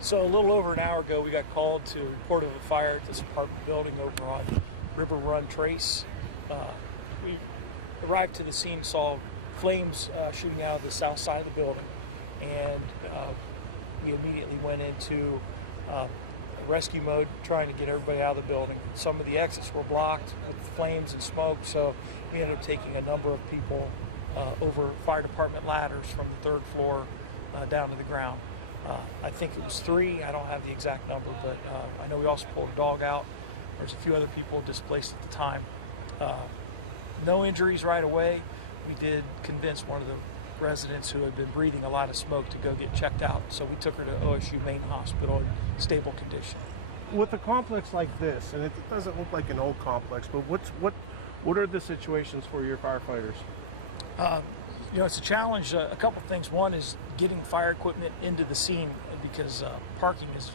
So a little over an hour ago, we got called to report of a fire at this apartment building over on River Run Trace. We arrived to the scene, saw flames shooting out of the south side of the building, and we immediately went into rescue mode, trying to get everybody out of the building. Some of the exits were blocked with flames and smoke, so we ended up taking a number of people over fire department ladders from the third floor down to the ground. I think it was 3. I don't have the exact number, but I know we also pulled a dog out. There's a few other people displaced at the time. No injuries right away. We did convince one of the residents who had been breathing a lot of smoke to go get checked out, so we took her to OSU Main Hospital in stable condition. With a complex like this, and it doesn't look like an old complex, but what are the situations for your firefighters? It's a challenge. A couple things. One is getting fire equipment into the scene, because parking is,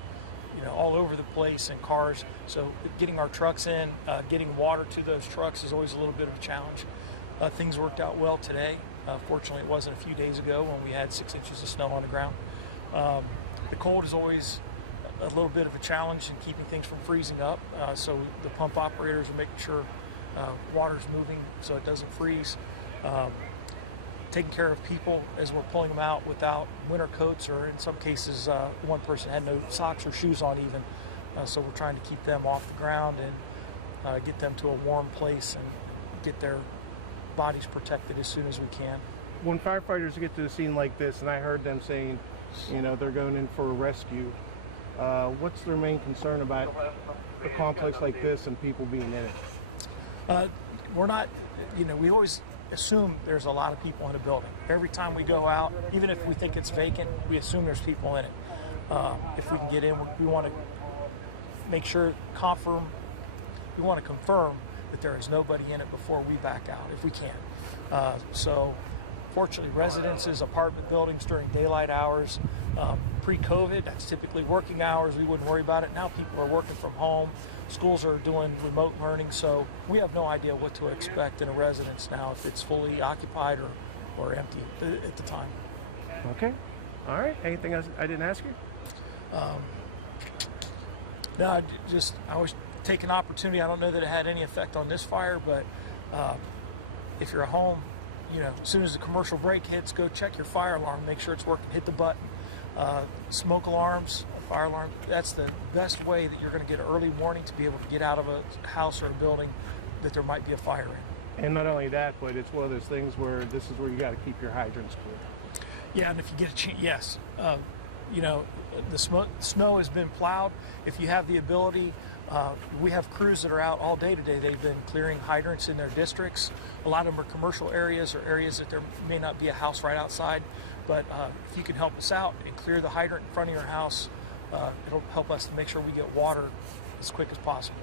all over the place, and cars. So getting our trucks in, getting water to those trucks is always a little bit of a challenge. Things worked out well today. Fortunately, it wasn't a few days ago when we had 6 inches of snow on the ground. The cold is always a little bit of a challenge in keeping things from freezing up. So the pump operators are making sure water's moving so it doesn't freeze. Taking care of people as we're pulling them out without winter coats, or in some cases one person had no socks or shoes on even. So we're trying to keep them off the ground and get them to a warm place and get their bodies protected as soon as we can. When firefighters get to a scene like this, and I heard them saying, they're going in for a rescue, what's their main concern about a complex like this and people being in it? We're not, we always assume there's a lot of people in a building. Every time we go out, even if we think it's vacant, we assume there's people in it. If we can get in, we want to make sure, we want to confirm that there is nobody in it before we back out, if we can. So fortunately, residences, apartment buildings during daylight hours, pre-COVID, that's typically working hours. We wouldn't worry about it. Now people are working from home. Schools are doing remote learning, so we have no idea what to expect in a residence now, if it's fully occupied or empty at the time. Okay. All right. Anything else I didn't ask you? No, I always take an opportunity. I don't know that it had any effect on this fire, but if you're at home, as soon as the commercial break hits, go check your fire alarm, make sure it's working, hit the button. Smoke alarms, fire alarm, that's the best way that you're going to get an early warning to be able to get out of a house or a building that there might be a fire in. And not only that, but it's one of those things where this is where you got to keep your hydrants cool. Yeah, and if you get a chance, yes. The snow has been plowed. If you have the ability, we have crews that are out all day today. They've been clearing hydrants in their districts. A lot of them are commercial areas or areas that there may not be a house right outside. But if you can help us out and clear the hydrant in front of your house, it'll help us to make sure we get water as quick as possible.